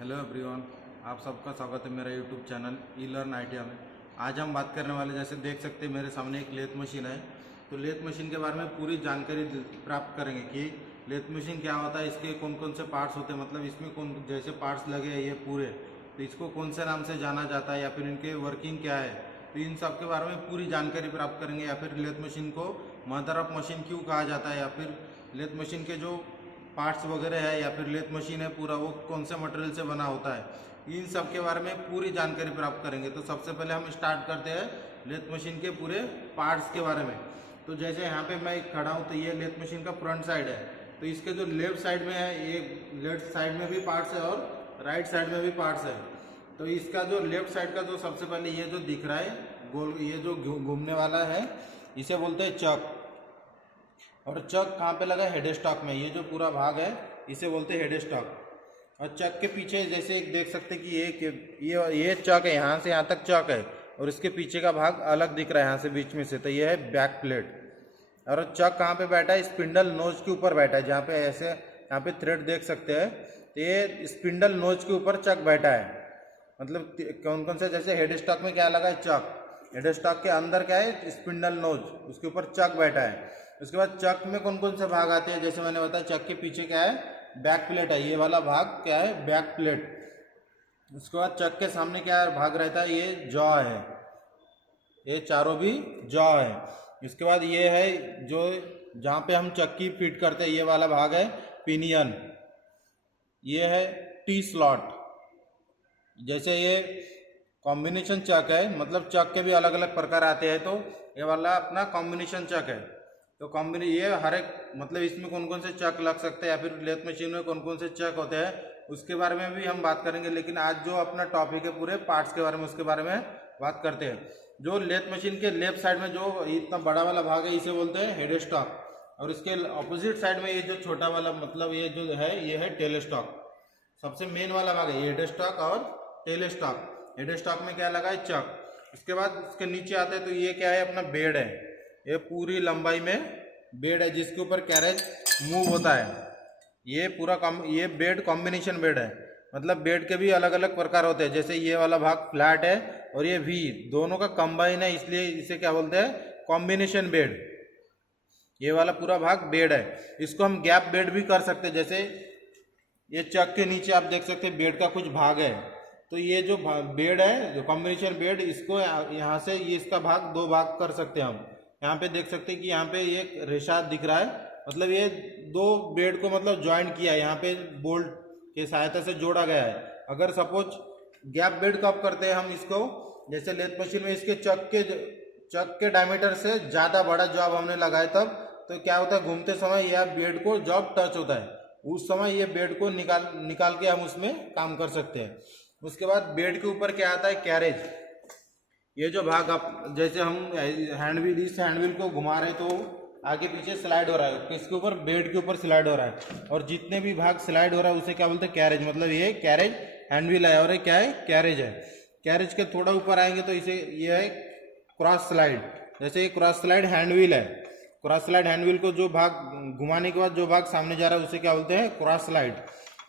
Hello everyone, आप सबका स्वागत है मेरा यूट्यूब चैनल ई लर्न आइडिया में। आज हम बात करने वाले, जैसे देख सकते हैं मेरे सामने एक लेथ मशीन है। तो लेथ मशीन के बारे में पूरी जानकारी प्राप्त करेंगे कि लेथ मशीन क्या होता है, इसके कौन कौन से पार्ट्स होते हैं, मतलब इसमें कौन जैसे पार्ट्स लगे हैं ये पूरे, तो इसको कौन से नाम से जाना जाता है या फिर इनके वर्किंग क्या है। तो इन सब के बारे में पूरी जानकारी प्राप्त करेंगे। या फिर लेथ मशीन को मदर ऑफ मशीन क्यों कहा जाता है, या फिर लेथ मशीन के जो पार्ट्स वगैरह है या फिर लेथ मशीन है पूरा वो कौन से मटेरियल से बना होता है, इन सब के बारे में पूरी जानकारी प्राप्त करेंगे। तो सबसे पहले हम स्टार्ट करते हैं लेथ मशीन के पूरे पार्ट्स के बारे में। तो जैसे यहाँ पे मैं खड़ा हूँ तो ये लेथ मशीन का फ्रंट साइड है। तो इसके जो लेफ्ट साइड में है, ये लेफ्ट साइड में भी पार्ट्स है और राइट साइड में भी पार्ट्स है। तो इसका जो लेफ्ट साइड का जो सबसे पहले ये जो दिख रहा है गोल, ये जो घूमने वाला है, इसे बोलते हैं चक। और चक कहाँ पे लगा है? हेड स्टॉक में। ये जो पूरा भाग है इसे बोलते हैं हेड स्टॉक। और चक के पीछे जैसे एक देख सकते हैं कि ये चक है, यहाँ से यहाँ तक चक है और इसके पीछे का भाग अलग दिख रहा है यहाँ से बीच में से, तो ये है बैक प्लेट। और चक कहाँ पे बैठा है? स्पिंडल नोज के ऊपर बैठा है, जहाँ पे ऐसे यहाँ पे थ्रेड देख सकते हैं। तो ये स्पिंडल नोज के ऊपर चक बैठा है। मतलब कौन कौन से, जैसे हेड स्टॉक में क्या लगा है? चक। हेड स्टॉक के अंदर क्या है? स्पिंडल नोज, उसके ऊपर चक बैठा है। उसके बाद चक में कौन कौन से भाग आते हैं, जैसे मैंने बताया चक के पीछे क्या है? बैक प्लेट है। ये वाला भाग क्या है? Back plate. उसके बाद चक के सामने क्या भाग रहता है? ये जॉ है, ये चारों भी जॉ है। इसके बाद ये है जो जहाँ पे हम चक्की फिट करते हैं, ये वाला भाग है पिनियन। ये है टी स्लॉट। जैसे ये कॉम्बिनेशन चक है, मतलब चक के भी अलग अलग प्रकार आते हैं, तो ये वाला अपना कॉम्बिनेशन चक है। तो ये हर एक, मतलब इसमें कौन कौन से चक लग सकते हैं या फिर लेथ मशीन में कौन कौन से चक होते हैं उसके बारे में भी हम बात करेंगे। लेकिन आज जो अपना टॉपिक है पूरे पार्ट्स के बारे में, उसके बारे में बात करते हैं। जो लेथ मशीन के लेफ्ट साइड में जो इतना बड़ा वाला भाग है इसे बोलते हैं हेड स्टॉक। और इसके अपोजिट साइड में ये जो छोटा वाला, मतलब ये जो है ये है टेल स्टॉक। सबसे मेन वाला भाग है हेड स्टॉक और टेल स्टॉक। हेड स्टॉक में क्या लगा है? चक। इसके बाद इसके नीचे आते हैं तो ये क्या है? अपना बेड है। ये पूरी लंबाई में बेड है जिसके ऊपर कैरेज मूव होता है। ये पूरा ये बेड कॉम्बिनेशन बेड है। मतलब बेड के भी अलग अलग प्रकार होते हैं। जैसे ये वाला भाग फ्लैट है और ये वी, दोनों का कंबाइन है, इसलिए इसे क्या बोलते हैं? Combination bed. ये वाला पूरा भाग बेड है। इसको हम गैप बेड भी कर सकते हैं। जैसे ये चक के नीचे आप देख सकते हैं बेड का कुछ भाग है, तो ये जो बेड है, जो कॉम्बिनेशन बेड, इसको यहाँ से ये इसका भाग दो भाग कर सकते हैं हम। यहाँ पे देख सकते हैं कि यहाँ पे एक रेशा दिख रहा है, मतलब ये दो बेड को मतलब ज्वाइन किया है, यहाँ पे बोल्ट के सहायता से जोड़ा गया है। अगर सपोज गैप बेड कब करते हैं हम इसको? जैसे लेथ मशीन में इसके चक के डायमीटर से ज़्यादा बड़ा जॉब हमने लगाया तब, तो क्या होता है? घूमते समय यह बेड को जॉब टच होता है, उस समय ये बेड को निकाल के हम उसमें काम कर सकते हैं। उसके बाद बेड के ऊपर क्या आता है? कैरेज। ये जो भाग आप, जैसे हम हैंडव्हील, इस हैंडव्हील को घुमा रहे तो आगे पीछे स्लाइड हो रहा है, किसके ऊपर? बेड के ऊपर स्लाइड हो रहा है। और जितने भी भाग स्लाइड हो रहा है उसे क्या बोलते हैं? कैरेज। मतलब ये कैरेज हैंडव्हील है और ये क्या है? कैरेज है। कैरेज के थोड़ा ऊपर आएंगे तो इसे ये है क्रॉस स्लाइड। जैसे ये क्रॉस स्लाइड हैंडव्हील है। क्रॉस स्लाइड हैंडव्हील को जो भाग घुमाने के बाद जो भाग सामने जा रहा है उसे क्या बोलते हैं? Cross slide.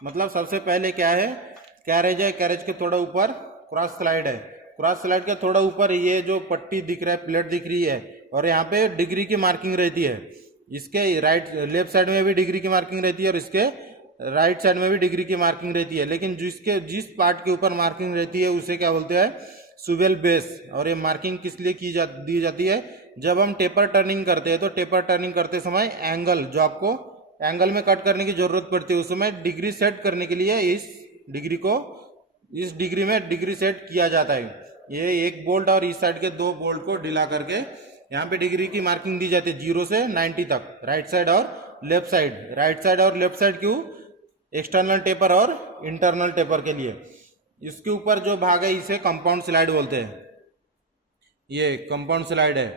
मतलब सबसे पहले क्या है? कैरेज है, कैरेज के थोड़ा ऊपर क्रॉस स्लाइड है, क्रॉस स्लाइड के थोड़ा ऊपर ये जो पट्टी दिख रहा है, प्लेट दिख रही है, और यहाँ पे डिग्री की मार्किंग रहती है। इसके लेफ्ट साइड में भी डिग्री की मार्किंग रहती है और इसके राइट साइड में भी डिग्री की मार्किंग रहती है। लेकिन जिस पार्ट के ऊपर मार्किंग रहती है उसे क्या बोलते हैं? सुवेल बेस। और ये मार्किंग किस लिए दी जाती है? जब हम टेपर टर्निंग करते हैं तो टेपर टर्निंग करते समय एंगल, जो आपको एंगल में कट करने की जरूरत पड़ती है, उस समय डिग्री सेट करने के लिए इस डिग्री में डिग्री सेट किया जाता है। ये एक बोल्ट और इस साइड के दो बोल्ट को ढीला करके यहाँ पे डिग्री की मार्किंग दी जाती है 0 से 90 तक, राइट साइड और लेफ्ट साइड। राइट साइड और लेफ्ट साइड क्यों? एक्सटर्नल टेपर और इंटरनल टेपर के लिए। इसके ऊपर जो भाग है इसे कंपाउंड स्लाइड बोलते हैं। ये कंपाउंड स्लाइड है।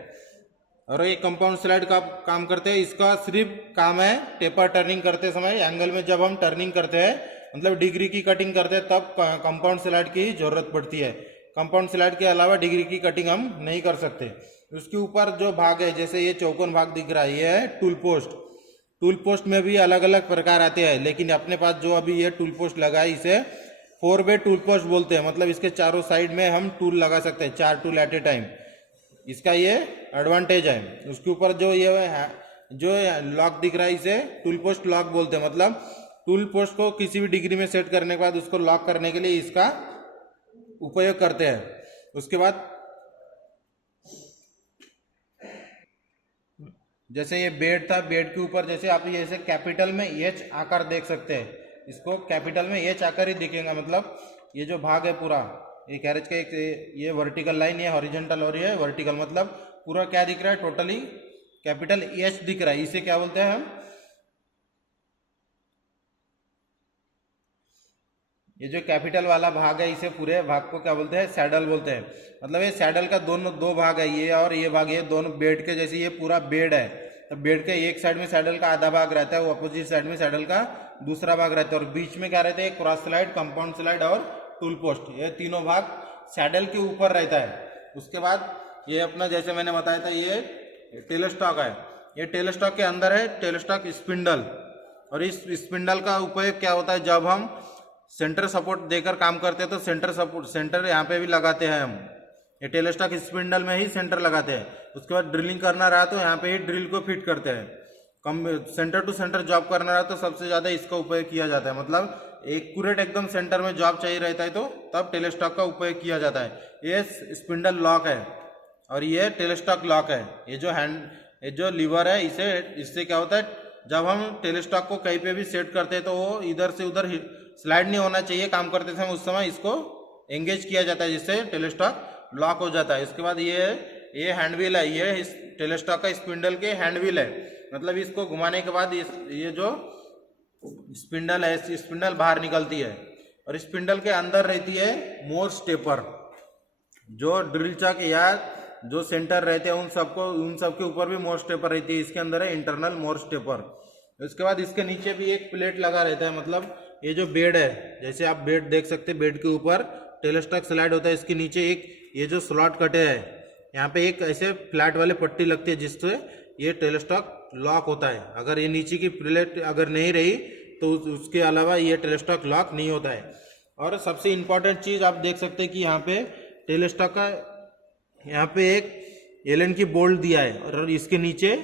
और ये कंपाउंड स्लाइड का काम करते हैं, इसका सिर्फ काम है टेपर टर्निंग करते समय एंगल में जब हम टर्निंग करते हैं, मतलब डिग्री की कटिंग करते हैं, तब कंपाउंड स्लाइड की जरूरत पड़ती है। कंपाउंड स्लाइड के अलावा डिग्री की कटिंग हम नहीं कर सकते। उसके ऊपर जो भाग है, जैसे ये चौकोन भाग दिख रहा है, ये है टूल पोस्ट। टूल पोस्ट में भी अलग अलग प्रकार आते हैं, लेकिन अपने पास जो अभी ये टूल पोस्ट लगा है इसे फोर वे टूल पोस्ट बोलते हैं, मतलब इसके चारों साइड में हम टूल लगा सकते हैं, 4 टूल एट ए टाइम। इसका ये एडवांटेज है। उसके ऊपर जो ये है, जो लॉक दिख रहा है इसे टूल पोस्ट लॉक बोलते हैं, मतलब टूल पोस्ट को किसी भी डिग्री में सेट करने के बाद उसको लॉक करने के लिए इसका उपयोग करते हैं। उसके बाद जैसे ये बेड था, बेड के ऊपर जैसे आप ये ऐसे कैपिटल में एच आकार देख सकते हैं, इसको कैपिटल में एच आकार ही दिखेगा, मतलब ये जो भाग है पूरा, ये कैरेज का एक ये वर्टिकल लाइन, ये हॉरिजॉन्टल और ये वर्टिकल, मतलब पूरा क्या दिख रहा है, टोटली कैपिटल एच दिख रहा है। इसे क्या बोलते हैं हम, ये जो कैपिटल वाला भाग है इसे पूरे भाग को क्या बोलते हैं, सैडल बोलते हैं। मतलब ये सैडल का दोनों दो भाग है, ये और ये भाग, ये दोनों बेड के जैसे ये पूरा बेड है, तो बेड के एक साइड में सैडल का आधा भाग रहता है, वो अपोजिट साइड में सैडल का दूसरा भाग रहता है, और बीच में क्या रहता है, क्रॉस स्लाइड, कंपाउंड स्लाइड और टूल पोस्ट, ये तीनों भाग सैडल के ऊपर रहता है। उसके बाद ये अपना जैसे मैंने बताया था ये टेल स्टॉक है, ये टेल स्टॉक के अंदर है टेल स्टॉक स्पिंडल, और इस स्पिंडल का उपयोग क्या होता है, जब हम सेंटर सपोर्ट देकर काम करते हैं तो सेंटर सपोर्ट, सेंटर यहाँ पे भी लगाते हैं हम, ये टेल स्टॉक स्पिंडल में ही सेंटर लगाते हैं। उसके बाद ड्रिलिंग करना रहा तो यहाँ पे ही ड्रिल को फिट करते हैं। कम सेंटर टू सेंटर जॉब करना रहा तो सबसे ज़्यादा इसका उपयोग किया जाता है, मतलब एक्यूरेट एकदम सेंटर में जॉब चाहिए रहता है तो तब टेल स्टॉक का उपयोग किया जाता है। ये स्पिंडल लॉक है और ये टेल स्टॉक लॉक है। ये जो लीवर है इससे क्या होता है, जब हम टेल स्टॉक को कहीं पे भी सेट करते हैं तो वो इधर से उधर स्लाइड नहीं होना चाहिए काम करते समय, उस समय इसको एंगेज किया जाता है जिससे टेल स्टॉक लॉक हो जाता है। इसके बाद ये हैंड व्हील है, ये इस टेल स्टॉक का स्पिंडल के हैंड व्हील है, मतलब इसको घुमाने के बाद ये जो स्पिंडल है, स्पिंडल बाहर निकलती है, और स्पिंडल के अंदर रहती है मोर स्टेपर, जो ड्रिल चक या जो सेंटर रहते हैं उन सबके ऊपर भी मोर स्टेपर रहती है, इसके अंदर है इंटरनल मोर स्टेपर। उसके बाद इसके नीचे भी एक प्लेट लगा रहता है, मतलब ये जो बेड है, जैसे आप बेड देख सकते हैं, बेड के ऊपर टेल स्टॉक स्लाइड होता है, इसके नीचे एक ये जो स्लॉट कटे है, यहाँ पे एक ऐसे फ्लैट वाले पट्टी लगती है जिससे ये टेल स्टॉक लॉक होता है। अगर ये नीचे की प्लेट अगर नहीं रही तो उसके अलावा ये टेल स्टॉक लॉक नहीं होता है। और सबसे इम्पॉर्टेंट चीज़ आप देख सकते हैं कि यहाँ पे टेल स्टॉक का यहाँ पे एक एलन की बोल्ट दिया है, और इसके नीचे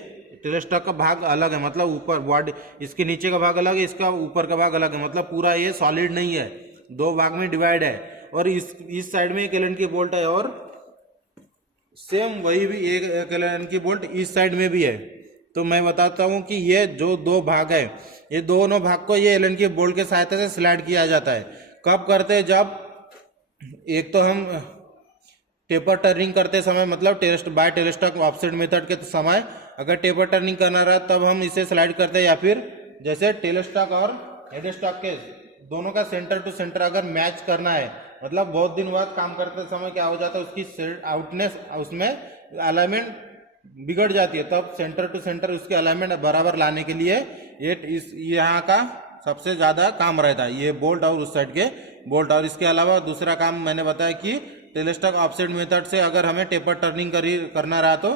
टेल स्टॉक का भाग अलग है, मतलब ऊपर बॉडी, इसके नीचे का भाग अलग है, इसका ऊपर का भाग अलग है, मतलब पूरा ये सॉलिड नहीं है, दो भाग में डिवाइड है। और इस साइड में एक एलन की बोल्ट है, और सेम वही भी एक एलन की बोल्ट इस साइड में भी है। तो मैं बताता हूँ कि ये जो दो भाग है, ये दोनों भाग को ये एलन की बोल्ट के सहायता से स्लाइड किया जाता है। कब करते हैं, जब एक तो हम टेपर टर्निंग करते समय, मतलब by tailstock offset method के समय अगर टेपर टर्निंग करना रहा तब हम इसे स्लाइड करते हैं, या फिर जैसे टेल स्टॉक और हेड स्टॉक के दोनों का सेंटर टू सेंटर अगर मैच करना है, मतलब बहुत दिन बाद काम करते समय क्या हो जाता है, उसकी आउटनेस, उसमें अलाइनमेंट बिगड़ जाती है, तब सेंटर टू सेंटर उसके अलाइनमेंट बराबर लाने के लिए यहाँ का सबसे ज़्यादा काम रहता है, ये बोल्ट और उस साइड के बोल्ट। और इसके अलावा दूसरा काम मैंने बताया कि टेल स्टॉक ऑफसेट मेथड से अगर हमें टेपर टर्निंग करना रहा तो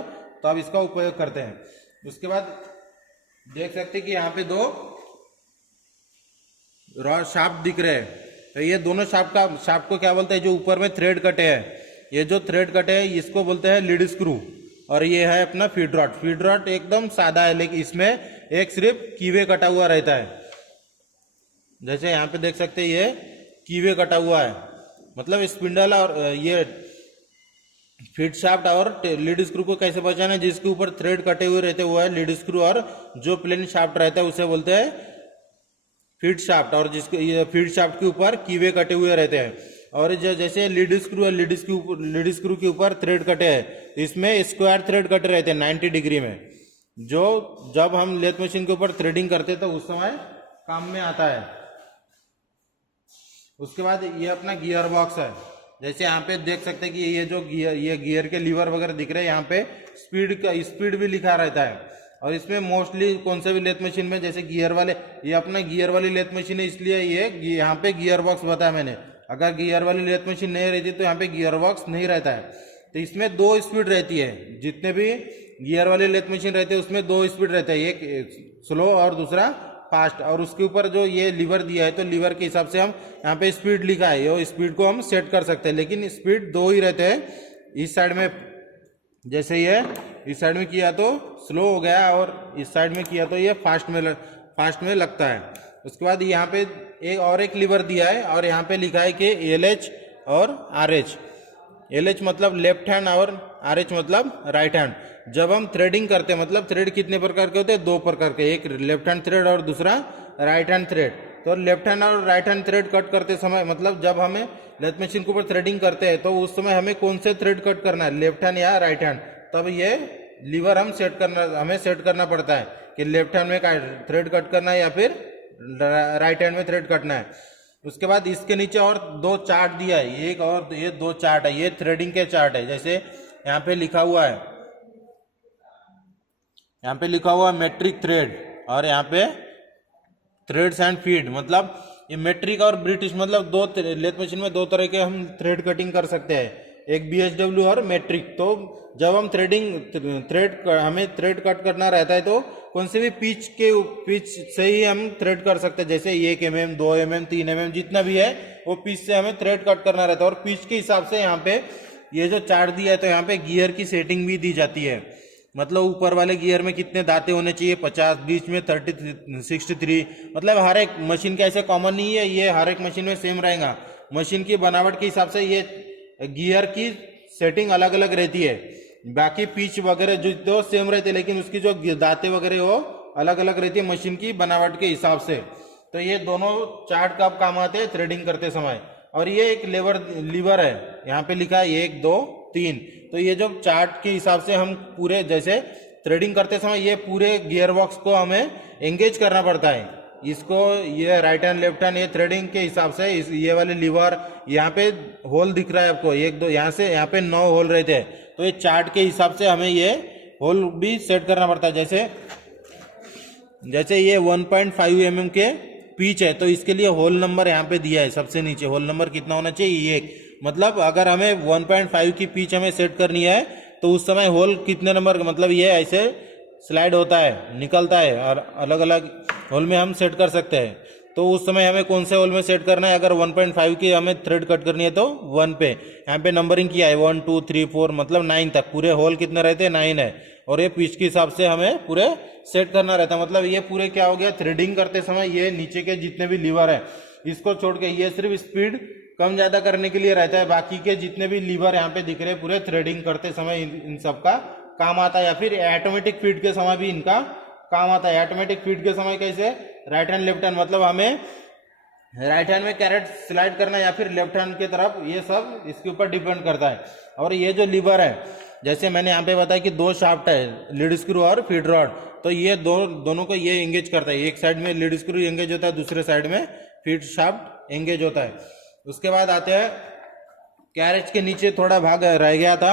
अब इसका उपयोग करते हैं। उसके बाद देख सकते हैं कि यहाँ पे दो रॉड शाफ्ट दिख रहे हैं, तो ये दोनों शाफ्ट को क्या बोलते हैं, जो ऊपर में थ्रेड कटे हैं, ये जो थ्रेड कटे हैं इसको बोलते हैं लीड स्क्रू, और ये है अपना फीड रॉड। फीड रॉड एकदम सादा है, लेकिन इसमें एक सिर्फ कीवे कटा हुआ रहता है, जैसे यहाँ पे देख सकते हैं ये कीवे कटा हुआ है, मतलब स्पिंडल और ये फीड शाफ्ट और लीड स्क्रू को कैसे बचाना है, जिसके ऊपर थ्रेड कटे हुए रहते हैं वो है लीड स्क्रू, और जो प्लेन शाफ्ट रहता है उसे बोलते हैं फीड शाफ्ट, और जिसको ये फीड शाफ्ट के ऊपर कीवे कटे हुए रहते हैं। और जैसे लीड स्क्रू है, लीड स्क्रू के ऊपर थ्रेड कटे हैं, इसमें स्क्वायर थ्रेड कटे रहते हैं 90 डिग्री में, जो जब हम लेथ मशीन के ऊपर थ्रेडिंग करते हैं तो उस समय काम में आता है। उसके बाद ये अपना गियर बॉक्स है, जैसे यहाँ पे देख सकते हैं कि ये जो गियर के लीवर वगैरह दिख रहे हैं, यहाँ पे स्पीड भी लिखा रहता है। और इसमें मोस्टली कौन से भी लेथ मशीन में, जैसे गियर वाले, ये अपना गियर वाली लेथ मशीन है, इसलिए ये यहाँ पे गियर बॉक्स बताया मैंने। अगर गियर वाली लेथ मशीन नहीं रहती तो यहाँ पे गियर बॉक्स नहीं रहता है। तो इसमें 2 स्पीड रहती है, जितने भी गियर वाली लेथ मशीन रहती है उसमें 2 स्पीड रहता है, एक स्लो और दूसरा फास्ट, और उसके ऊपर जो ये लीवर दिया है तो लीवर के हिसाब से हम यहाँ पे स्पीड लिखा है, ये स्पीड को हम सेट कर सकते हैं, लेकिन स्पीड दो ही रहते हैं। इस साइड में जैसे ये इस साइड में किया तो स्लो हो गया, और इस साइड में किया तो ये फास्ट में लगता है। उसके बाद यहाँ पे एक लीवर दिया है, और यहाँ पे लिखा है कि LH और RH। LH मतलब लेफ्ट हैंड और RH मतलब राइट हैंड। जब हम थ्रेडिंग करते हैं, मतलब थ्रेड कितने प्रकार के होते हैं? दो प्रकार के, एक लेफ्ट हैंड थ्रेड और दूसरा राइट हैंड थ्रेड। तो लेफ्ट हैंड और राइट हैंड थ्रेड कट करते समय, मतलब जब हमें लेथ मशीन के ऊपर थ्रेडिंग करते हैं तो उस समय हमें कौन से थ्रेड कट करना है, लेफ्ट हैंड या राइट हैंड, तब ये लीवर हमें सेट करना पड़ता है कि लेफ्ट हैंड में थ्रेड कट करना है या फिर राइट हैंड में थ्रेड कटना है। उसके बाद इसके नीचे और दो चार्ट दिया है, एक और ये दो चार्ट है, ये थ्रेडिंग के चार्ट है। जैसे यहाँ पे लिखा हुआ है, यहाँ पे लिखा हुआ है मेट्रिक थ्रेड, और यहाँ पे थ्रेड्स एंड फीड, मतलब ये मेट्रिक और ब्रिटिश, मतलब दो लेथ मशीन में दो तरह के हम थ्रेड कटिंग कर सकते हैं, एक BHW और मेट्रिक। तो जब हम हमें थ्रेड कट करना रहता है तो कौन से भी पिच से ही हम थ्रेड कर सकते हैं, जैसे 1 mm 2 mm 3 mm जितना भी है वो पिच से हमें थ्रेड कट करना रहता है। और पिच के हिसाब से यहाँ पे ये जो चार्ट दिया है तो यहाँ पे गियर की सेटिंग भी दी जाती है, मतलब ऊपर वाले गियर में कितने दांते होने चाहिए, 50, बीच में 30 63, मतलब हर एक मशीन का ऐसे कॉमन नहीं है, ये हर एक मशीन में सेम रहेगा। मशीन की बनावट के हिसाब से ये गियर की सेटिंग अलग अलग रहती है, बाकी पिच वगैरह जो तो सेम रहते हैं, लेकिन उसकी जो दांते वगैरह वो अलग अलग रहती है मशीन की बनावट के हिसाब से। तो ये दोनों चार्ट कब काम आते हैं? थ्रेडिंग करते समय। और ये एक लीवर है, यहाँ पे लिखा है 1 2 3। तो ये जो चार्ट के हिसाब से हम पूरे जैसे थ्रेडिंग करते समय ये पूरे गियर बॉक्स को हमें एंगेज करना पड़ता है। इसको ये राइट हैंड लेफ्ट हैंड ये थ्रेडिंग के हिसाब से ये वाले लीवर, यहाँ पे होल दिख रहा है आपको 1 2, यहाँ से यहाँ पे 9 होल रहते हैं। तो ये चार्ट के हिसाब से हमें ये होल भी सेट करना पड़ता है। जैसे ये 1.5 mm के पिच है तो इसके लिए होल नंबर यहाँ पे दिया है, सबसे नीचे होल नंबर कितना होना चाहिए? 1। मतलब अगर हमें 1.5 की पिच हमें सेट करनी है तो उस समय होल कितने नंबर का, मतलब ये ऐसे स्लाइड होता है, निकलता है, और अलग अलग होल में हम सेट कर सकते हैं। तो उस समय हमें कौन से होल में सेट करना है? अगर 1.5 की हमें थ्रेड कट करनी है तो 1 पे, यहाँ पे नंबरिंग किया है 1 2 3 4, मतलब 9 तक पूरे होल कितने रहते हैं? 9 है। और ये पिच के हिसाब से हमें पूरे सेट करना रहता है। मतलब ये पूरे क्या हो गया, थ्रेडिंग करते समय ये नीचे के जितने भी लीवर है इसको छोड़ के ये सिर्फ स्पीड कम ज्यादा करने के लिए रहता है, बाकी के जितने भी लीवर यहाँ पे दिख रहे हैं पूरे थ्रेडिंग करते समय इन सब का काम आता है। या फिर ऑटोमेटिक फीड के समय भी इनका काम आता है। ऑटोमेटिक फीड के समय कैसे? राइट हैंड लेफ्ट हैंड, मतलब हमें राइट हैंड में कैरेट स्लाइड करना या फिर लेफ्ट हैंड की तरफ, ये सब इसके ऊपर डिपेंड करता है। और ये जो लीवर है, जैसे मैंने यहाँ पे बताया कि 2 शाफ्ट है, लीड स्क्रू और फीड रॉड, तो ये दोनों को ये एंगेज करता है। एक साइड में लीड स्क्रू एंगेज होता है, दूसरे साइड में फीड शाफ्ट एंगेज होता है। उसके बाद आते हैं कैरेज के नीचे थोड़ा भाग रह गया था।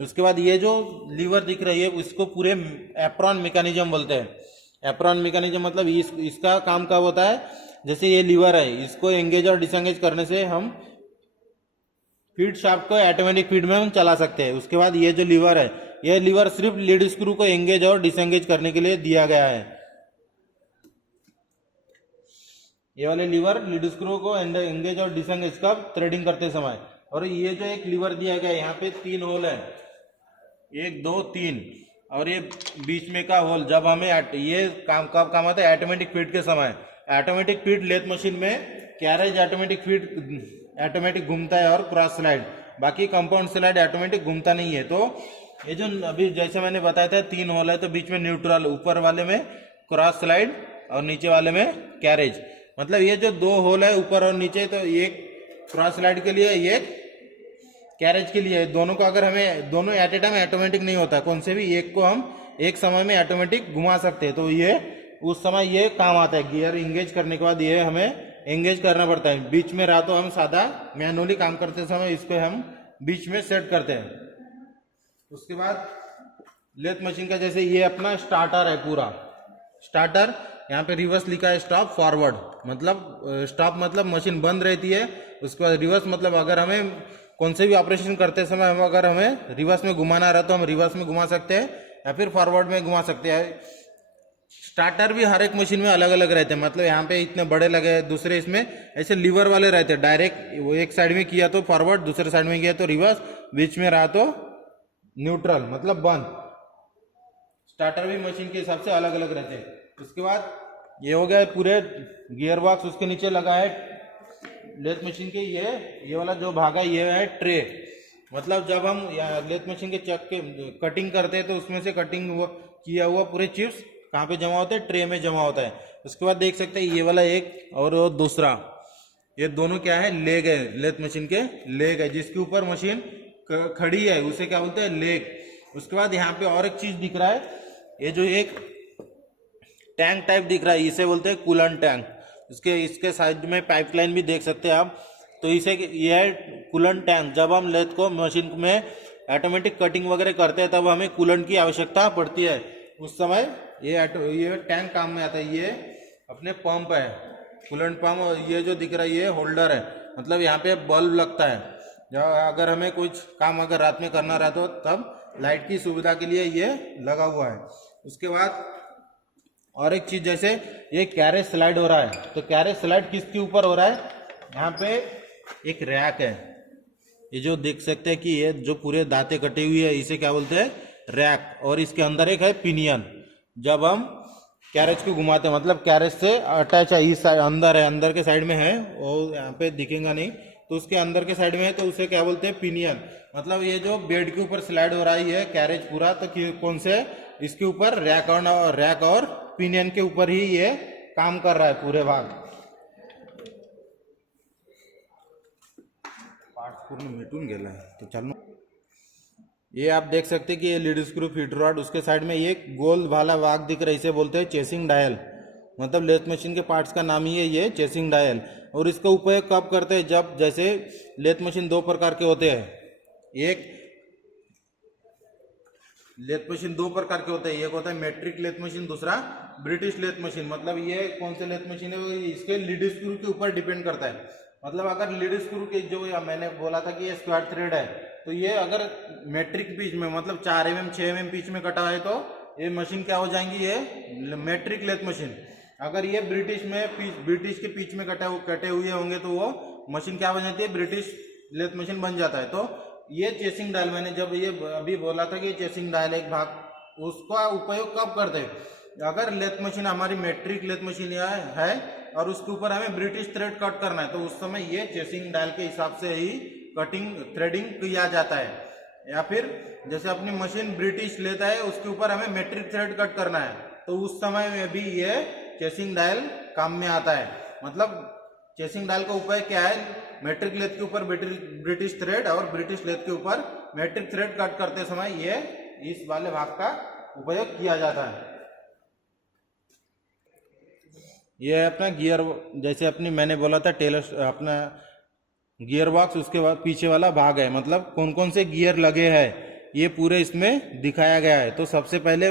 उसके बाद ये जो लीवर दिख रही है इसको पूरे एप्रॉन मैकेनिज्म बोलते हैं। एप्रॉन मैकेनिज्म मतलब इसका काम कब होता है? जैसे ये लीवर है, इसको एंगेज और डिसएंगेज करने से हम फीड शाफ्ट को ऑटोमेटिक फीड में हम चला सकते हैं। उसके बाद ये जो लीवर है, ये लीवर सिर्फ लीड स्क्रू को एंगेज और डिसएंगेज करने के लिए दिया गया है। ये वाले लीवर लीड स्क्रू को एंगेज और डिसएंगेज कब? थ्रेडिंग करते समय। और ये जो एक लीवर दिया गया है, यहाँ पे 3 होल है, 1 2 3, और ये बीच में का होल जब हमें ये काम कब काम आता है? ऑटोमेटिक फीड के समय। ऑटोमेटिक फीड लेथ मशीन में कैरेज ऑटोमेटिक घूमता है और क्रॉस स्लाइड, बाकी कंपाउंड स्लाइड ऑटोमेटिक घूमता नहीं है। तो ये जो अभी जैसे मैंने बताया था 3 होल है, तो बीच में न्यूट्रल, ऊपर वाले में क्रॉस स्लाइड और नीचे वाले में कैरेज। मतलब ये जो 2 होल है ऊपर और नीचे, तो एक क्रॉस स्लाइड के लिए, एक कैरेज के लिए। दोनों को अगर हमें दोनों एट ए टाइम ऑटोमेटिक नहीं होता, कौन से भी एक को हम एक समय में ऑटोमेटिक घुमा सकते हैं, तो ये उस समय ये काम आता है। गियर इंगेज करने के बाद ये हमें एंगेज करना पड़ता है। बीच में रहा तो हम सादा मैनुअली काम करते समय इसको हम बीच में सेट करते हैं। उसके बाद लेथ मशीन का जैसे ये अपना स्टार्टर है, पूरा स्टार्टर, यहाँ पे रिवर्स लिखा है स्टॉप, फॉरवर्ड मतलब स्टॉप मतलब मशीन बंद रहती है। उसके बाद रिवर्स मतलब अगर हमें कौन से भी ऑपरेशन करते समय अगर हमें रिवर्स में घुमाना रहा तो हम रिवर्स में घुमा सकते हैं या फिर फॉरवर्ड में घुमा सकते हैं। स्टार्टर भी हर एक मशीन में अलग अलग रहते हैं, मतलब यहाँ पे इतने बड़े लगे हैं, दूसरे इसमें ऐसे लीवर वाले रहते हैं। डायरेक्ट वो एक साइड में किया तो फॉरवर्ड, दूसरे साइड में किया तो रिवर्स, बीच में रहा तो न्यूट्रल मतलब बंद। स्टार्टर भी मशीन के हिसाब से अलग अलग रहते हैं। उसके बाद ये हो गया पूरे गियर बॉक्स। उसके नीचे लगा है लेथ मशीन के ये वाला जो भाग है ये है ट्रे। मतलब जब हम लेथ मशीन के चक के कटिंग करते हैं तो उसमें से कटिंग किया हुआ पूरे चिप्स कहाँ पे जमा होते हैं, ट्रे में जमा होता है। उसके बाद देख सकते हैं ये वाला एक और दूसरा, ये दोनों क्या है, लेग है, लेथ मशीन के लेग है, जिसके ऊपर मशीन खड़ी है उसे क्या बोलते हैं, लेग। उसके बाद यहाँ पे और एक चीज दिख रहा है, ये जो एक टैंक टाइप दिख रहा है इसे बोलते हैं कूलेंट टैंक। इसके साइड में पाइपलाइन भी देख सकते हैं आप, तो इसे ये है कूलेंट टैंक। जब हम लेथ को मशीन में ऑटोमेटिक कटिंग वगैरह करते हैं तब हमें कूलेंट की आवश्यकता पड़ती है, उस समय ये टैंक काम में आता है। ये अपने पंप है, कूलेंट पंप। ये जो दिख रहा है ये होल्डर है, मतलब यहाँ पे बल्ब लगता है। जब अगर हमें कुछ काम अगर रात में करना रहा तो तब लाइट की सुविधा के लिए ये लगा हुआ है। उसके बाद और एक चीज, जैसे ये कैरेज स्लाइड हो रहा है, तो कैरेज स्लाइड किसके ऊपर हो रहा है, यहाँ पे एक रैक है, ये जो देख सकते हैं कि ये जो पूरे दांतें कटी हुई है इसे क्या बोलते हैं, रैक। और इसके अंदर एक है पिनियन। जब हम कैरेज को घुमाते हैं, मतलब कैरेज से अटैच है, इस अंदर है, अंदर के साइड में है, और यहाँ पे दिखेगा नहीं, तो उसके अंदर के साइड में है, तो उसे क्या बोलते हैं, पिनियन। मतलब ये जो बेड के ऊपर स्लाइड हो रहा है ये कैरेज पूरा, तो कौन से, इसके ऊपर रैक और पिनियन के ऊपर ही ये काम कर रहा है पूरे भाग। पार्ट पूर्ण मिटून गेला है तो चलो। ये आप देख सकते हैं कि ये लीड स्क्रू फीड रॉड, उसके साइड में एक गोल वाला भाग दिख रहा है, इसे बोलते हैं चेसिंग डायल। मतलब लेथ मशीन के पार्ट्स का नाम ही है ये चेसिंग डायल। और इसका उपयोग कब करते हैं, जब जैसे लेथ मशीन दो प्रकार के होते हैं, एक लेथ मशीन दो प्रकार के होते हैं, एक होता है मैट्रिक लेथ मशीन, दूसरा ब्रिटिश लेथ मशीन। मतलब ये कौन से लेथ मशीन है, वो इसके लीड स्क्रू के ऊपर डिपेंड करता है। मतलब अगर लीड स्क्रू के जो मैंने बोला था कि ये स्क्वायर थ्रेड है, तो ये अगर मैट्रिक पिच में मतलब 4 mm 6 mm पिच में कटा है तो ये मशीन क्या हो जाएंगी, ये मैट्रिक लेथ मशीन। अगर ये ब्रिटिश के पिच में कटे हुए होंगे तो वो मशीन क्या बन जाती है, ब्रिटिश लेथ मशीन बन जाता है। तो ये चेसिंग डायल, मैंने जब ये अभी बोला था कि चेसिंग डायल एक भाग, उसका उपयोग कब करते हैं, अगर लेथ मशीन हमारी मैट्रिक लेथ मशीन है और उसके ऊपर हमें ब्रिटिश थ्रेड कट करना है, तो उस समय ये चेसिंग डायल के हिसाब से ही कटिंग थ्रेडिंग किया जाता है। या फिर जैसे अपनी मशीन ब्रिटिश लेता है उसके ऊपर हमें मैट्रिक थ्रेड कट करना है, तो उस समय में भी ये चेसिंग डायल काम में आता है। मतलब चेसिंग डायल का उपाय क्या है, मैट्रिक लेथ के ऊपर ब्रिटिश थ्रेड और ब्रिटिश लेथ के ऊपर मैट्रिक थ्रेड कट करते समय ये इस वाले भाग का उपयोग किया जाता है। ये अपना गियर, जैसे अपनी मैंने बोला था टेलर अपना गियर बॉक्स, उसके बाद पीछे वाला भाग है, मतलब कौन कौन से गियर लगे हैं ये पूरे इसमें दिखाया गया है। तो सबसे पहले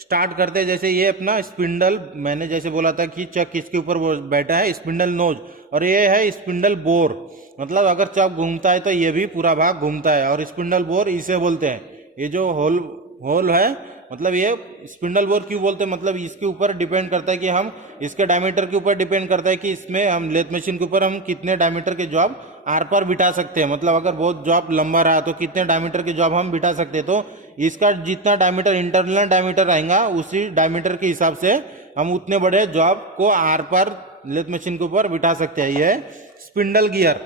स्टार्ट करते हैं, जैसे ये अपना स्पिंडल, मैंने जैसे बोला था कि चक किसके ऊपर बैठा है, स्पिंडल नोज, और ये है स्पिंडल बोर। मतलब अगर चक घूमता है तो ये भी पूरा भाग घूमता है, और स्पिंडल बोर इसे बोलते हैं। ये जो होल है, मतलब ये स्पिंडल बोर क्यों बोलते हैं, मतलब इसके ऊपर डिपेंड करता है कि हम इसके डायमीटर के ऊपर डिपेंड करता है कि इसमें हम लेथ मशीन के ऊपर हम कितने डायमीटर के जॉब आर पार बिठा सकते हैं। मतलब अगर बहुत जॉब लंबा रहा तो कितने डायमीटर के जॉब हम बिठा सकते हैं, तो इसका जितना डायमीटर इंटरनल डायमीटर रहेगा उसी डायमीटर के हिसाब से हम उतने बड़े जॉब को आर पार लेथ मशीन के ऊपर बिठा सकते हैं। ये स्पिंडल गियर।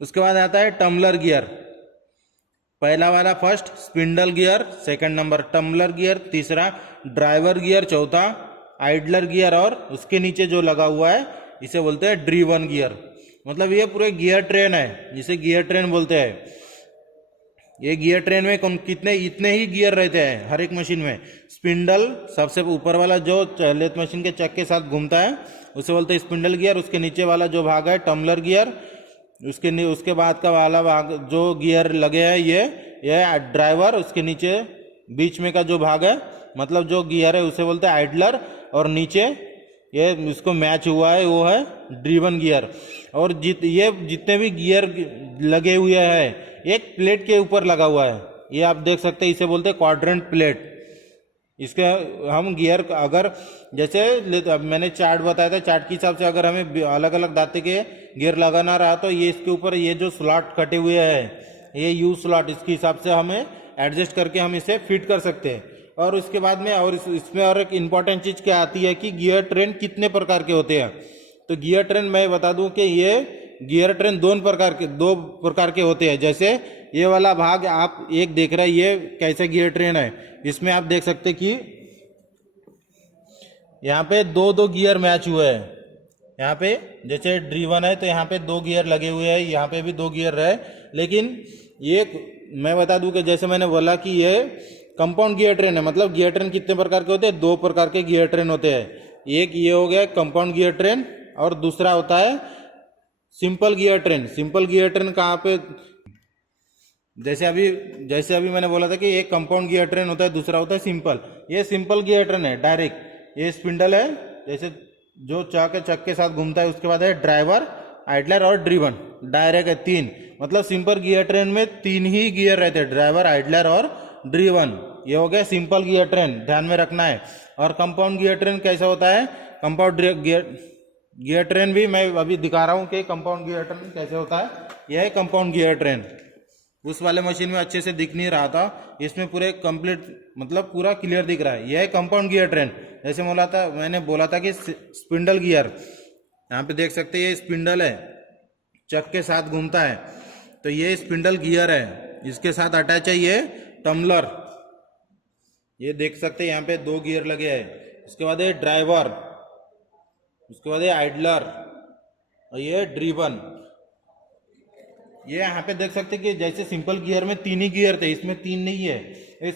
उसके बाद आता है टम्बलर गियर। पहला वाला first spindle gear, second number tumbler gear, तीसरा ड्राइवर गियर, चौथा आइडलर गियर, और उसके नीचे जो लगा हुआ है इसे बोलते हैं ड्रीवन गियर। मतलब ये पूरे गियर ट्रेन है, जिसे गियर ट्रेन बोलते हैं। ये गियर ट्रेन में इतने ही गियर रहते हैं हर एक मशीन में। स्पिंडल सबसे ऊपर वाला जो लेथ मशीन के चक के साथ घूमता है उसे बोलते हैं स्पिंडल गियर। उसके नीचे वाला जो भाग है टम्बलर गियर। उसके बाद का वाला भाग जो गियर लगे हैं ये ड्राइवर। उसके नीचे बीच में का जो भाग है, मतलब जो गियर है उसे बोलते हैं आइडलर, और नीचे ये इसको मैच हुआ है वो है ड्रीवन गियर। और ये जितने भी गियर लगे हुए हैं एक प्लेट के ऊपर लगा हुआ है, ये आप देख सकते हैं, इसे बोलते हैं क्वाड्रेंट प्लेट। इसके हम गियर अगर जैसे मैंने चार्ट बताया था, चार्ट के हिसाब से अगर हमें अलग अलग दांते के गियर लगाना रहा तो ये इसके ऊपर ये जो स्लॉट कटे हुए हैं, ये यू स्लॉट, इसके हिसाब से हमें एडजस्ट करके हम इसे फिट कर सकते हैं। और उसके बाद में और इसमें और एक इम्पॉर्टेंट चीज़ क्या आती है कि गियर ट्रेन कितने प्रकार के होते हैं। तो गियर ट्रेन मैं बता दूं कि ये गियर ट्रेन दो प्रकार के होते हैं। जैसे ये वाला भाग आप एक देख रहे हैं, ये कैसे गियर ट्रेन है, इसमें आप देख सकते हैं कि यहाँ पे दो दो गियर मैच हुए हैं। यहाँ पे जैसे ड्रीवन है तो यहाँ पे दो गियर लगे हुए हैं, यहाँ पे भी दो गियर है। लेकिन ये मैं बता दूं कि जैसे मैंने बोला कि ये कंपाउंड गियर ट्रेन है। मतलब गियर ट्रेन कितने प्रकार के होते हैं, दो प्रकार के गियर ट्रेन होते हैं। एक ये हो गया कंपाउंड गियर ट्रेन और दूसरा होता है simple gear train. Simple gear train कहाँ पे, जैसे अभी मैंने बोला था कि एक कंपाउंड गियर ट्रेन होता है, दूसरा होता है सिंपल। ये सिंपल गियर ट्रेन है, डायरेक्ट ये स्पिंडल है जैसे जो चक के साथ घूमता है। उसके बाद है ड्राइवर, आइडलर और ड्रीवन, डायरेक्ट है तीन। मतलब सिंपल गियर ट्रेन में तीन ही गियर रहते हैं, ड्राइवर, आइडलर और ड्रीवन। ये हो गया सिंपल गियर ट्रेन, ध्यान में रखना है। और कंपाउंड गियर ट्रेन कैसा होता है, कंपाउंड गियर ट्रेन भी मैं अभी दिखा रहा हूँ कि कंपाउंड गियर ट्रेन कैसे होता है। यह है कंपाउंड गियर ट्रेन। उस वाले मशीन में अच्छे से दिख नहीं रहा था, इसमें पूरे कंप्लीट मतलब पूरा क्लियर दिख रहा है। यह है कंपाउंड गियर ट्रेन। जैसे मैंने बोला था कि स्पिंडल गियर, यहाँ पे देख सकते हैं ये स्पिंडल है, चक के साथ घूमता है, तो ये स्पिंडल गियर है। इसके साथ अटैच है ये टम्बलर, ये देख सकते हैं यहाँ पे दो गियर लगे हैं। उसके बाद ये ड्राइवर, उसके बाद ये आइडलर और ये ड्रीवन। ये यहाँ पे देख सकते हैं कि जैसे सिंपल गियर में तीन ही गियर थे, इसमें तीन नहीं है। ये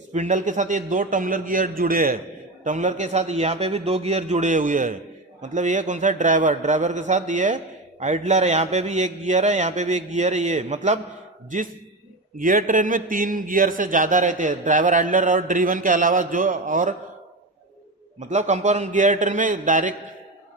स्पिंडल के साथ ये दो टम्बलर गियर जुड़े हैं, टम्बलर के साथ यहाँ पे भी दो गियर जुड़े हुए हैं। मतलब ये कौन सा है, ड्राइवर के साथ ये आइडलर है, यहाँ पे भी एक गियर है, यहाँ पे भी एक गियर है। ये मतलब जिस गियर ट्रेन में तीन गियर से ज्यादा रहते हैं, ड्राइवर, आइडलर और ड्रीवन के अलावा जो और मतलब कंपाउंड गियर ट्रेन में डायरेक्ट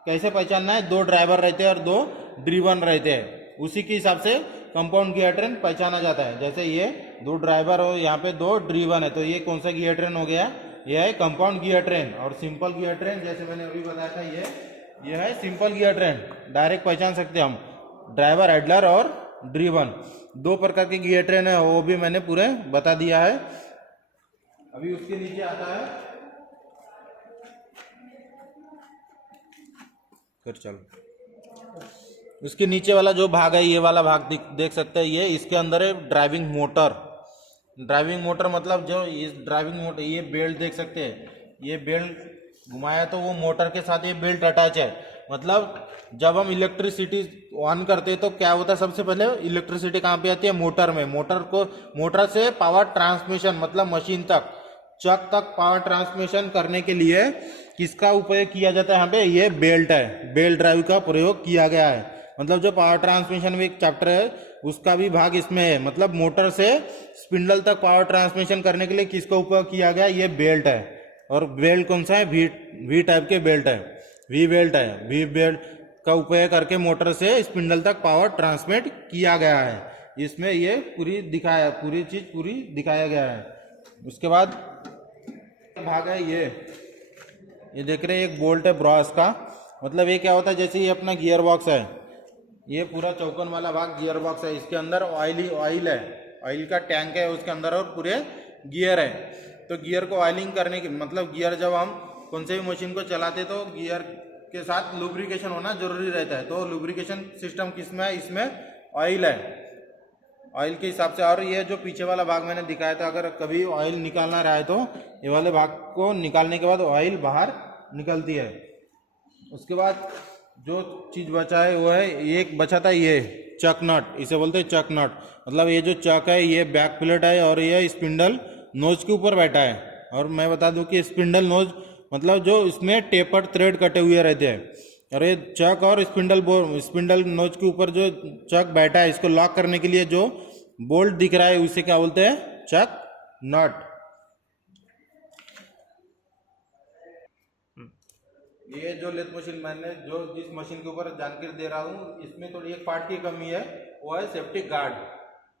कैसे पहचानना है, दो ड्राइवर रहते हैं और दो ड्रीवन रहते हैं, उसी के हिसाब से कंपाउंड गियर ट्रेन पहचाना जाता है। जैसे ये दो ड्राइवर और यहाँ पे दो ड्रीवन है, तो ये कौन सा गियर ट्रेन हो गया, ये है कंपाउंड गियर ट्रेन। और सिंपल गियर ट्रेन जैसे मैंने अभी बताया था, ये है सिंपल गियर ट्रेन, डायरेक्ट पहचान सकते हैं हम, ड्राइवर, आइडलर और ड्रीवन। दो प्रकार के गियर ट्रेन है, वो भी मैंने पूरे बता दिया है। अभी उसके नीचे आता है, फिर चलो उसके नीचे वाला जो भाग है, ये वाला भाग देख सकते हैं। ये इसके अंदर है ड्राइविंग मोटर। ड्राइविंग मोटर मतलब जो इस ड्राइविंग मोटर, ये बेल्ट देख सकते हैं, ये बेल्ट घुमाया तो वो मोटर के साथ ये बेल्ट अटैच है। मतलब जब हम इलेक्ट्रिसिटी ऑन करते हैं तो क्या होता है, सबसे पहले इलेक्ट्रिसिटी कहाँ पे आती है, मोटर में। मोटर से पावर ट्रांसमिशन मतलब मशीन तक, चक तक पावर ट्रांसमिशन करने के लिए किसका उपयोग किया जाता है, यहाँ पे ये बेल्ट है, बेल्ट ड्राइव का प्रयोग किया गया है। मतलब जो पावर ट्रांसमिशन में एक चैप्टर है, उसका भी भाग इसमें है। मतलब मोटर से स्पिंडल तक पावर ट्रांसमिशन करने के लिए किसका उपयोग किया गया, ये बेल्ट है। और बेल्ट कौन सा है, वी टाइप के बेल्ट है, वी बेल्ट है। वी बेल्ट का उपयोग करके मोटर से स्पिंडल तक पावर ट्रांसमिट किया गया है। इसमें ये पूरी चीज पूरी दिखाया गया है। उसके बाद भाग है ये देख रहे हैं, एक बोल्ट है ब्रॉस का। मतलब ये क्या होता है, जैसे ये अपना गियर बॉक्स है, ये पूरा चौकोन वाला भाग गियर बॉक्स है। इसके अंदर ऑयल है, ऑयल का टैंक है उसके अंदर, और पूरे गियर है। तो गियर को ऑयलिंग करने की मतलब गियर जब हम कौन से भी मशीन को चलाते तो गियर के साथ लुब्रिकेशन होना जरूरी रहता है। तो लुब्रिकेशन सिस्टम किसमें है, इसमें ऑयल है, ऑयल के हिसाब से। और ये जो पीछे वाला भाग मैंने दिखाया था, अगर कभी ऑयल निकालना रहा है तो ये वाले भाग को निकालने के बाद ऑयल बाहर निकलती है। उसके बाद जो चीज़ बचा है वो है, एक बचा था ये चक नट, इसे बोलते हैं चक नट। मतलब ये जो चक है ये बैक प्लेट है और ये स्पिंडल नोज के ऊपर बैठा है। और मैं बता दूं कि स्पिंडल नोज मतलब जो इसमें टेपर्ड थ्रेड कटे हुए रहते हैं। और ये चक और स्पिंडल नोज के ऊपर जो चक बैठा है, इसको लॉक करने के लिए जो बोल्ट दिख रहा है उसे क्या बोलते हैं, चक नट। ये जो लेथ मशीन मैंने जिस मशीन के ऊपर जानकारी दे रहा हूँ, इसमें थोड़ी एक पार्ट की कमी है, वो है सेफ्टी गार्ड।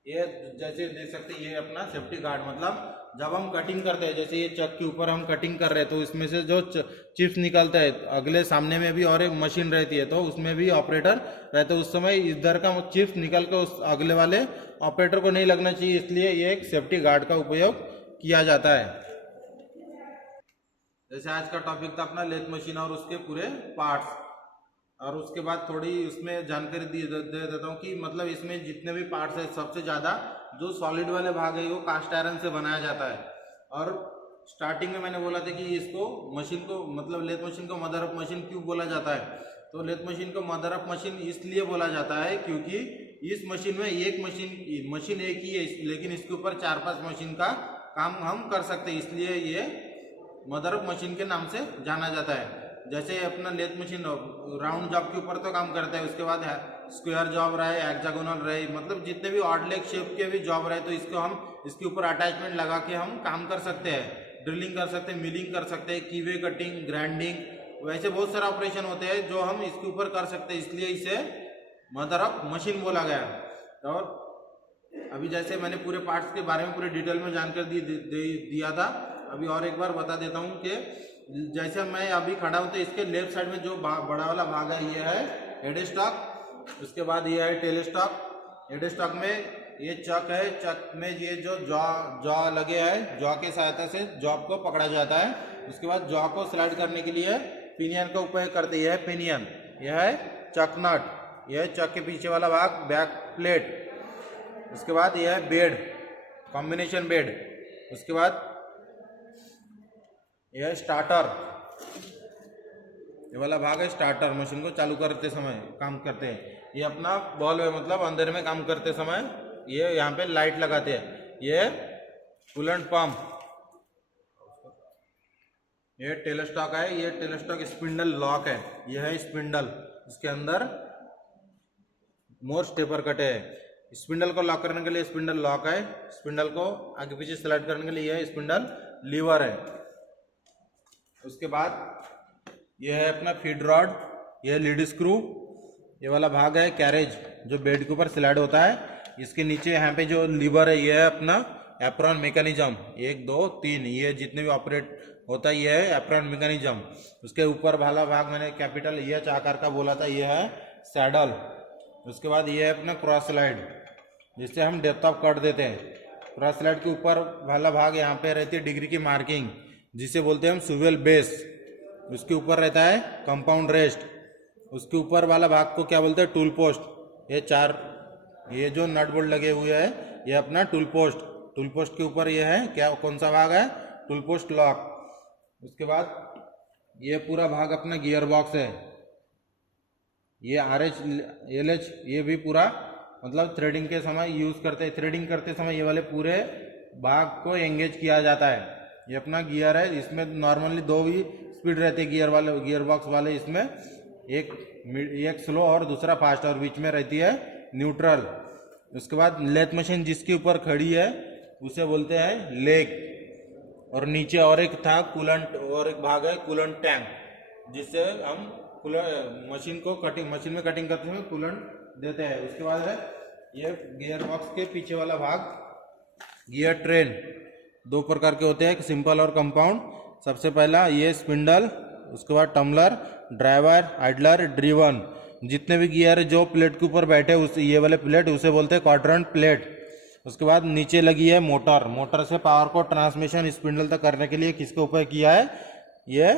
ये जैसे देख सकते हैं, ये अपना सेफ्टी गार्ड, मतलब जब हम कटिंग करते हैं, जैसे ये चक के ऊपर हम कटिंग कर रहे हैं तो इसमें से जो चिप्स निकलता है, अगले सामने में भी और एक मशीन रहती है तो उसमें भी ऑपरेटर रहते हैं, उस समय इधर का चिप्स निकल कर उस अगले वाले ऑपरेटर को नहीं लगना चाहिए, इसलिए ये एक सेफ्टी गार्ड का उपयोग किया जाता है। जैसे आज का टॉपिक था अपना लेथ मशीन और उसके पूरे पार्ट्स, और उसके बाद थोड़ी उसमें जानकारी दे देता हूँ कि मतलब इसमें जितने भी पार्ट्स है सबसे ज़्यादा जो सॉलिड वाले भाग है वो कास्ट आयरन से बनाया जाता है। और स्टार्टिंग में मैंने बोला था कि इसको मशीन को मतलब लेथ मशीन को मदर ऑफ मशीन क्यों बोला जाता है, तो लेथ मशीन को मदर ऑफ मशीन इसलिए बोला जाता है क्योंकि इस मशीन में एक मशीन एक ही है, लेकिन इसके ऊपर 4-5 मशीन का काम हम कर सकते हैं, इसलिए ये मदर ऑफ मशीन के नाम से जाना जाता है। जैसे अपना लेथ मशीन राउंड जॉब के ऊपर तो काम करता है, उसके बाद स्क्वायर जॉब रहे, हेक्सागोनल रहे, मतलब जितने भी ऑड लेग शेप के भी जॉब रहे तो इसको हम इसके ऊपर अटैचमेंट लगा के हम काम कर सकते हैं, ड्रिलिंग कर सकते हैं, मिलिंग कर सकते हैं, कीवे कटिंग, ग्राइंडिंग, वैसे बहुत सारे ऑपरेशन होते हैं जो हम इसके ऊपर कर सकते हैं, इसलिए इसे मदर ऑफ मशीन बोला गया। और अभी जैसे मैंने पूरे पार्ट्स के बारे में पूरे डिटेल में जानकारी दिया था, अभी और एक बार बता देता हूँ कि जैसे मैं अभी खड़ा हूँ तो इसके लेफ्ट साइड में जो बड़ा वाला भाग है ये है हेड स्टॉक, उसके बाद ये है टेल स्टॉक। हेड स्टॉक में ये चक है, चक में ये जो जॉ लगे है, जॉ की सहायता से जॉब को पकड़ा जाता है। उसके बाद जॉ को स्लाइड करने के लिए पिनियन का उपयोग करते हैं, पिनियन। यह है चक नट, यह है चक के पीछे वाला भाग, बैक प्लेट। उसके बाद यह है बेड, कॉम्बिनेशन बेड। उसके बाद यह स्टार्टर, ये वाला भाग है स्टार्टर, मशीन को चालू करते समय काम करते हैं। ये अपना बॉल है, मतलब अंदर में काम करते समय ये यहाँ पे लाइट लगाते हैं। ये कूलेंट पंप, ये टेल स्टॉक है, ये टेल स्टॉक स्पिंडल लॉक है, यह है स्पिंडल, इसके अंदर मोर स्टेपर कटे है। स्पिंडल को लॉक करने के लिए स्पिंडल लॉक है, स्पिंडल को आगे पीछे स्लाइड करने के लिए यह स्पिंडल लीवर है। उसके बाद यह है अपना फीड रॉड, यह लीड स्क्रू, ये वाला भाग है कैरेज जो बेड के ऊपर स्लाइड होता है। इसके नीचे यहाँ पे जो लीवर है यह है अपना एप्रॉन मैकेनिज्म, 1 2 3, ये जितने भी ऑपरेट होता है ये है एप्रॉन मैकेनिज्म। उसके ऊपर वाला भाग मैंने कैपिटल EH आकार का बोला था, यह है सैडल। उसके बाद ये है अपना क्रॉस स्लाइड, जिससे हम डेप्थ ऑफ कट देते हैं। क्रॉस स्लाइड के ऊपर वाला भाग यहाँ पे रहती है डिग्री की मार्किंग, जिसे बोलते हैं हम स्विवेल बेस। उसके ऊपर रहता है कंपाउंड रेस्ट। उसके ऊपर वाला भाग को क्या बोलते हैं, टूल पोस्ट। ये जो नट बोल्ट लगे हुए हैं ये अपना टूल पोस्ट। टूल पोस्ट के ऊपर ये है क्या, कौन सा भाग है, टूल पोस्ट लॉक। उसके बाद ये पूरा भाग अपना गियर बॉक्स है, ये RH LH, ये भी पूरा मतलब थ्रेडिंग के समय यूज करते हैं। थ्रेडिंग करते समय ये वाले पूरे भाग को एंगेज किया जाता है। ये अपना गियर है, इसमें नॉर्मली 2 ही स्पीड रहते हैं गियर वाले, गियर बॉक्स वाले। इसमें एक स्लो और दूसरा फास्ट, और बीच में रहती है न्यूट्रल। उसके बाद लेथ मशीन जिसके ऊपर खड़ी है उसे बोलते हैं लेग। और नीचे और एक था कूलेंट, और एक भाग है कूलेंट टैंक, जिससे हम मशीन में कटिंग करते समय कूलेंट देते हैं। उसके बाद है ये गियर बॉक्स के पीछे वाला भाग, गियर ट्रेन। 2 प्रकार के होते हैं, एक सिंपल और कंपाउंड। सबसे पहला ये स्पिंडल, उसके बाद टम्बलर, ड्राइवर, आइडलर, ड्रिवन। जितने भी गियर जो प्लेट के ऊपर बैठे उस ये वाले प्लेट उसे बोलते हैं क्वाड्रेंट प्लेट। उसके बाद नीचे लगी है मोटर, मोटर से पावर को ट्रांसमिशन स्पिंडल तक करने के लिए किसका उपयोग किया है, ये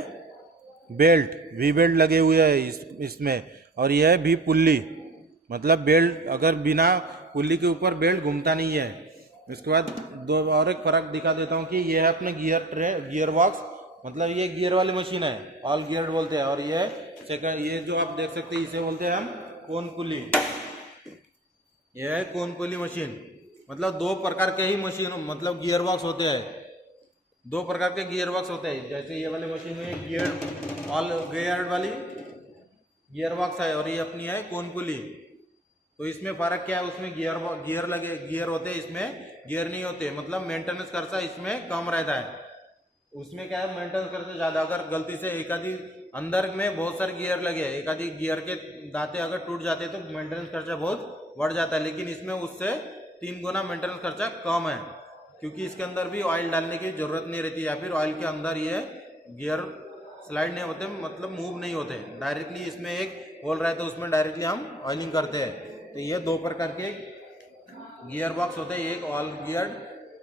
बेल्ट, वी बेल्ट लगे हुए हैं इसमें। और यह है वी पुल्ली, मतलब बेल्ट अगर बिना पुल्ली के ऊपर बेल्ट घूमता नहीं है। इसके बाद 2 और एक फर्क दिखा देता हूँ कि ये है अपने गियर बॉक्स, मतलब ये गियर वाली मशीन है, ऑल गियर बोलते हैं। और ये सेकंड, ये जो आप देख सकते हैं इसे बोलते हैं हम कोन पुली। ये है कोन पुली मशीन, मतलब 2 प्रकार के ही मशीन मतलब गियर बॉक्स होते हैं। 2 प्रकार के गियर बॉक्स होते हैं। जैसे ये वाली मशीन में गियर ऑल गियर वाली गियर बॉक्स है, और ये अपनी है कोन पुली। तो इसमें फर्क क्या है, उसमें गियर होते हैं, इसमें गियर नहीं होते, मतलब मेंटेनेंस खर्चा इसमें कम रहता है। उसमें क्या है, मेंटेनेंस खर्चा ज़्यादा। अगर गलती से एक आधी अंदर में बहुत सारे गियर लगे, एक आधी गियर के दांते अगर टूट जाते हैं तो मेंटेनेंस खर्चा बहुत बढ़ जाता है। लेकिन इसमें उससे 3 गुना मेंटेनेंस खर्चा कम है, क्योंकि इसके अंदर भी ऑयल डालने की ज़रूरत नहीं रहती, या फिर ऑयल के अंदर ये गियर स्लाइड नहीं होते, मतलब मूव नहीं होते, डायरेक्टली इसमें एक होल रहता है, उसमें डायरेक्टली हम ऑयलिंग करते हैं। तो ये 2 प्रकार के गियर बॉक्स होते हैं, एक ऑल गियर्ड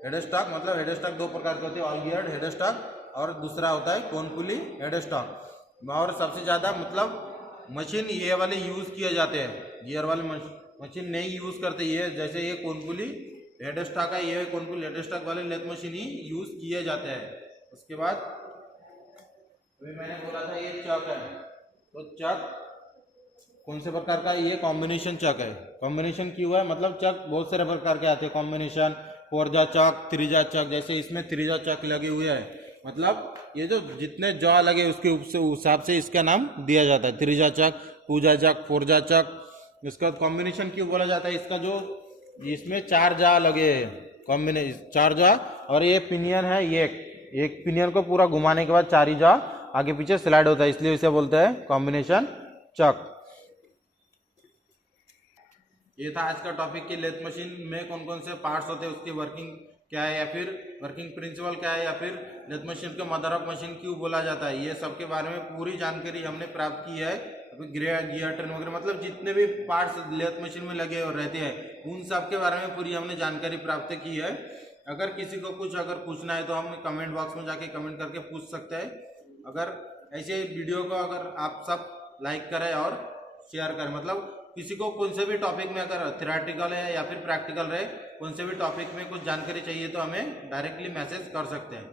हेड स्टॉक, मतलब हेड स्टॉक 2 प्रकार के होते हैं, ऑल गियर्ड हेड स्टॉक, और दूसरा होता है कोन पुली हेड स्टॉक। और सबसे ज़्यादा मतलब मशीन ये वाले यूज़ किए जाते हैं, गियर वाले मशीन नहीं यूज़ करते, ये जैसे ये कोन पुली हेड स्टॉक है, ये कोन पुली हेड स्टॉक वाले लेथ मशीन ही यूज़ किए जाते हैं। उसके बाद अभी मैंने बोला था ये चक है, तो चक कौन से प्रकार का, ये कॉम्बिनेशन चक है। कॉम्बिनेशन क्यों है, मतलब चक बहुत सारे प्रकार के आते हैं, कॉम्बिनेशन, 4 चक, 3 चक, जैसे इसमें 3 चक लगे हुए हैं, मतलब ये जो जितने जॉ लगे उसके हिसाब से इसका नाम दिया जाता है, 3 चक, 2 चक, 4 चक। इसका कॉम्बिनेशन क्यों बोला जाता है, इसका जो इसमें 4 जा लगे हैं, कॉम्बिनेशन 4 जा, और ये पिनियन है, ये एक पिनियन को पूरा घुमाने के बाद 4 ही जा आगे पीछे स्लाइड होता है, इसलिए इसे बोलते हैं कॉम्बिनेशन चक। ये था आज का टॉपिक कि लेथ मशीन में कौन कौन से पार्ट्स होते हैं, उसकी वर्किंग क्या है, या फिर वर्किंग प्रिंसिपल क्या है, या फिर लेथ मशीन को मदर ऑफ मशीन क्यों बोला जाता है, ये सब के बारे में पूरी जानकारी हमने प्राप्त की है। अभी गियर ट्रेन वगैरह, मतलब जितने भी पार्ट्स लेथ मशीन में लगे और रहते हैं, उन सब के बारे में पूरी हमने जानकारी प्राप्त की है। अगर किसी को कुछ अगर पूछना है तो हम कमेंट बॉक्स में जाके कमेंट करके पूछ सकते हैं। अगर ऐसे वीडियो को अगर आप सब लाइक करें और शेयर करें, मतलब किसी को कौन से भी टॉपिक में अगर थ्योरेटिकल है या फिर प्रैक्टिकल रहे, कौन से भी टॉपिक में कुछ जानकारी चाहिए तो हमें डायरेक्टली मैसेज कर सकते हैं।